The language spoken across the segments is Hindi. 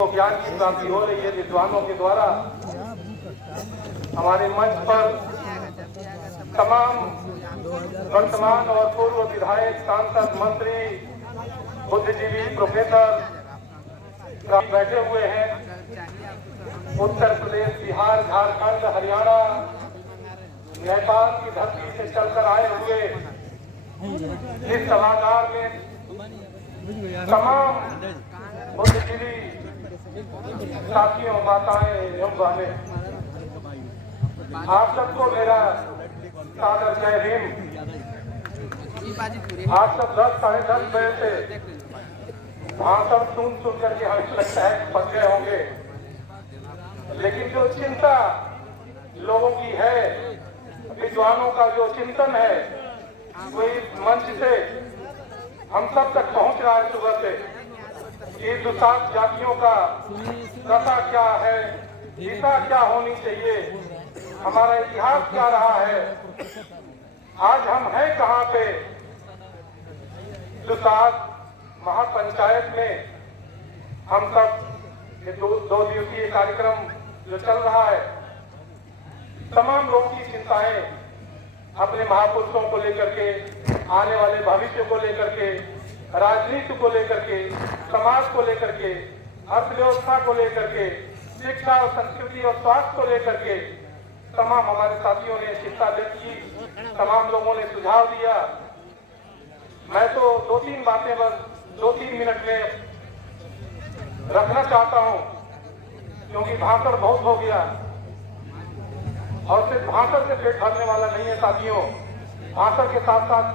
ज्ञान की प्राप्ति हो रही है विद्वानों के द्वारा। हमारे मंच पर तमाम वर्तमान और पूर्व विधायक, सांसद, मंत्री, बुद्धिजीवी, प्रोफेसर बैठे हुए हैं। उत्तर प्रदेश, बिहार, झारखंड, हरियाणा, नेपाल की धरती से चलकर आए हुए इस सभागार में तमाम बुद्धिजीवी साथियों, माताएं एवं बहनें, आप सबको मेरा सादर जय हिंद। आप सब 10 साढ़े 10 बजे से भाषण सुन करके हमें लगता है पक गए होंगे, लेकिन जो चिंता लोगों की है, विद्वानों का जो चिंतन है, वो इस मंच से हम सब तक पहुंच रहा है सुबह से। ये दुसाध जातियों का दशा क्या है, दिशा क्या होनी चाहिए, हमारा इतिहास क्या रहा है, आज हम हैं कहाँ पे। दुसाध महापंचायत में हम सब ये दो दिवसीय कार्यक्रम जो चल रहा है, तमाम लोगों की चिंताएं अपने महापुरुषों को लेकर के, आने वाले भविष्य को लेकर के, राजनीति को लेकर के, समाज को लेकर के, अर्थव्यवस्था को लेकर के, शिक्षा और संस्कृति और स्वास्थ्य को लेकर के तमाम हमारे साथियों ने चिंता व्यक्त की, तमाम लोगों ने सुझाव दिया। मैं तो 2-3 बातें बस 2-3 मिनट में रखना चाहता हूं, क्योंकि भाषण बहुत हो गया और सिर्फ भाषण से पेट भरने वाला नहीं है साथियों। भाषण के साथ साथ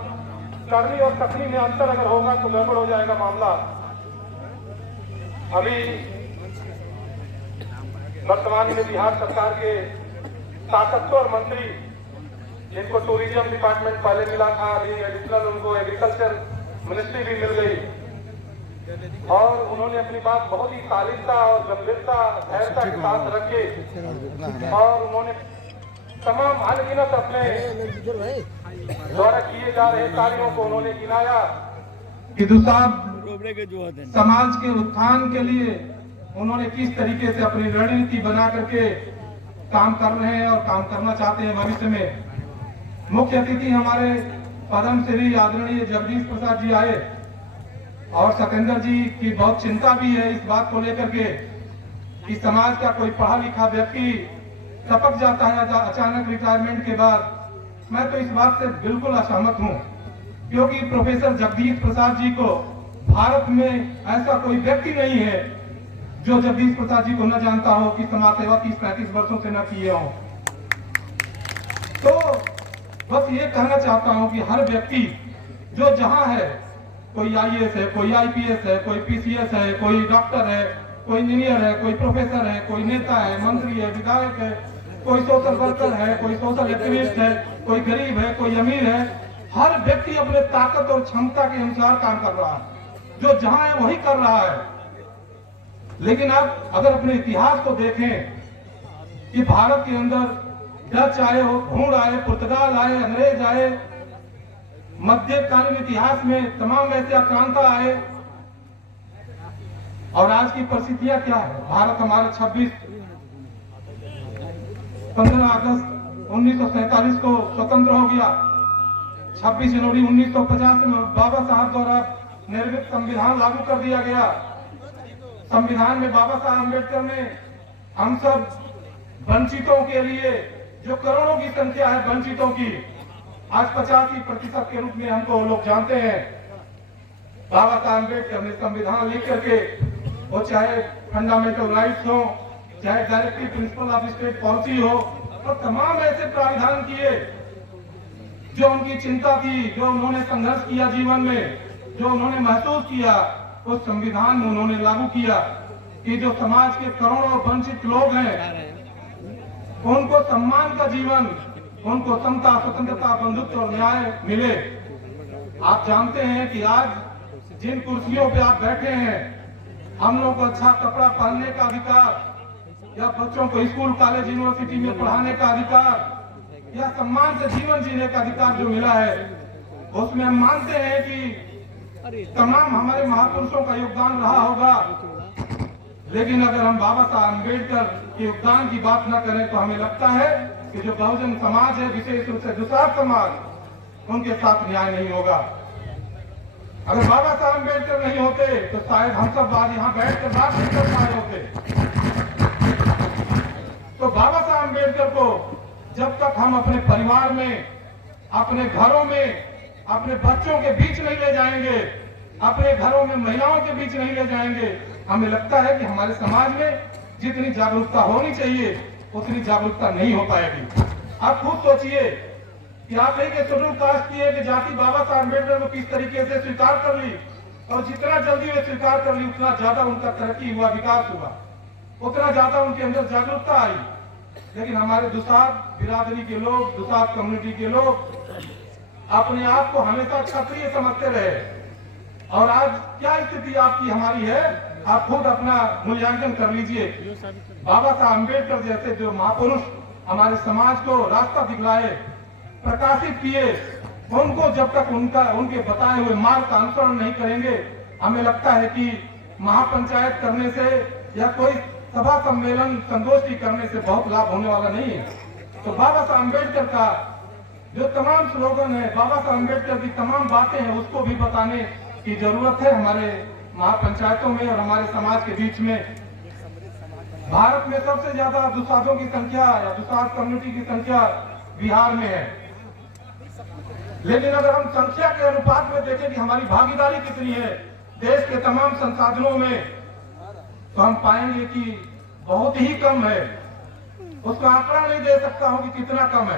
करनी और तकनी में अंतर अगर होगा तो गड़बड़ हो जाएगा मामला। अभी वर्तमान में बिहार सरकार के ताकतवर मंत्री, जिनको टूरिज्म डिपार्टमेंट पहले मिला था, अभी एडिशनल उनको एग्रीकल्चर मिनिस्ट्री भी मिल गई, और उन्होंने अपनी बात बहुत ही शालीनता और गंभीरता, धैर्यता के साथ रखी और उन्होंने तमाम अनगिनत अपने द्वारा किए जा रहे कार्यों को उन्होंने गिनाया कि दुसाध समाज के उत्थान के लिए उन्होंने किस तरीके से अपनी रणनीति बना करके काम कर रहे हैं और काम करना चाहते हैं भविष्य में। मुख्य अतिथि हमारे पद्म श्री आदरणीय जगदीश प्रसाद जी आए, और सतेंद्र जी की बहुत चिंता भी है इस बात को लेकर के कि समाज का कोई पढ़ा लिखा व्यक्ति टपक जाता है अचानक रिटायरमेंट के बाद। मैं तो इस बात से बिल्कुल असहमत हूं, क्योंकि प्रोफेसर जगदीश प्रसाद जी को भारत में ऐसा कोई व्यक्ति नहीं है जो जगदीश प्रसाद जी को न जानता हो कि समाज सेवा 30-35 वर्षों से न किए हो। तो बस ये कहना चाहता हूं कि हर व्यक्ति जो जहां है, कोई IAS है, कोई IPS है, कोई PCS है, कोई डॉक्टर है, कोई इंजीनियर है, कोई प्रोफेसर है, कोई नेता है, मंत्री है, विधायक है, कोई सोशल वर्कर है, कोई सोशल एक्टिविस्ट है, कोई गरीब है, कोई अमीर है, हर व्यक्ति अपने ताकत और क्षमता के अनुसार काम कर रहा है। जो जहां है वही कर रहा है। लेकिन आप अगर अपने इतिहास को देखें कि भारत के अंदर डच आए, भूड़ आए, पुर्तगाल आए, अंग्रेज आए, मध्यकालीन इतिहास में तमाम ऐसे आक्रांता आए, और आज की परिस्थितियां क्या है। भारत हमारा 15 अगस्त 1947 को स्वतंत्र हो गया। 26 जनवरी 1950 में बाबा साहब द्वारा निर्मित संविधान लागू कर दिया गया। संविधान में बाबा साहब अम्बेडकर ने हम सब वंचितों के लिए, जो करोड़ों की संख्या है वंचितों की, आज 85% के रूप में हमको लोग जानते हैं। बाबा साहब अम्बेडकर ने संविधान लिख करके, वो चाहे फंडामेंटल राइट्स हो, चाहे directive principle of state policy हो, और तमाम ऐसे प्राविधान किए जो उनकी चिंता थी, जो उन्होंने संघर्ष किया जीवन में, जो उन्होंने महसूस किया, उस संविधान में उन्होंने लागू किया कि जो समाज के करोड़ों वंचित लोग हैं उनको सम्मान का जीवन, उनको समता, स्वतंत्रता, बंधुत्व और न्याय मिले। आप जानते हैं कि आज जिन कुर्सियों पे आप बैठे हैं, हम लोग को अच्छा कपड़ा पहनने का अधिकार, या बच्चों को स्कूल, कॉलेज, यूनिवर्सिटी में पढ़ाने का अधिकार, या सम्मान से जीवन जीने का अधिकार जो मिला है, उसमें हम मानते हैं कि तमाम हमारे महापुरुषों का योगदान रहा होगा। लेकिन अगर हम बाबा साहब अम्बेडकर के योगदान की बात न करें तो हमें लगता है कि जो बहुजन समाज है, विशेष रूप से दुसाध समाज, उनके साथ न्याय नहीं होगा। अगर बाबा साहब अम्बेडकर नहीं होते तो शायद हम सब आज यहाँ बैठकर बात नहीं कर पाए होते। तो बाबा साहब अम्बेडकर को जब तक हम अपने परिवार में, अपने घरों में, अपने बच्चों के बीच नहीं ले जाएंगे, अपने घरों में महिलाओं के बीच नहीं ले जाएंगे, हमें लगता है कि हमारे समाज में जितनी जागरूकता होनी चाहिए उतनी जागरूकता नहीं हो पाएगी। आप खुद सोचिए कि आप एक शेड्यूल कास्ट की एक जाति बाबा साहब अम्बेडकर को किस तरीके से स्वीकार कर ली, और जितना जल्दी वे स्वीकार कर ली उतना ज्यादा उनका तरक्की हुआ, विकास हुआ, उतना ज्यादा उनके अंदर जागरूकता आई। लेकिन हमारे दुसाध बिरादरी के लोग, दुसाध कम्युनिटी के लोग अपने आप को हमेशा क्षत्रिय समझते रहे, और आज क्या स्थिति आपकी हमारी है, आप खुद अपना मूल्यांकन कर लीजिए। बाबा साहब अम्बेडकर जैसे जो महापुरुष हमारे समाज को रास्ता दिखलाए, प्रकाशित किए, उनको जब तक उनके बताए हुए मार्ग का अनुसरण नहीं करेंगे, हमें लगता है कि महापंचायत करने से या कोई सभा सम्मेलन संगोष्ठी करने से बहुत लाभ होने वाला नहीं है। तो बाबा साहब अम्बेडकर का जो तमाम स्लोगन है, बाबा साहब अम्बेडकर की तमाम बातें हैं, उसको भी बताने की जरूरत है हमारे महापंचायतों में और हमारे समाज के बीच में। भारत में सबसे ज्यादा दुसाधों की संख्या या दुसाध कम्युनिटी की संख्या बिहार में है, लेकिन अगर हम संख्या के अनुपात में देखें कि हमारी भागीदारी कितनी है देश के तमाम संसाधनों में, तो हम पाएंगे कि बहुत ही कम है। उसका आंकड़ा नहीं दे सकता हूं कि कितना कम है।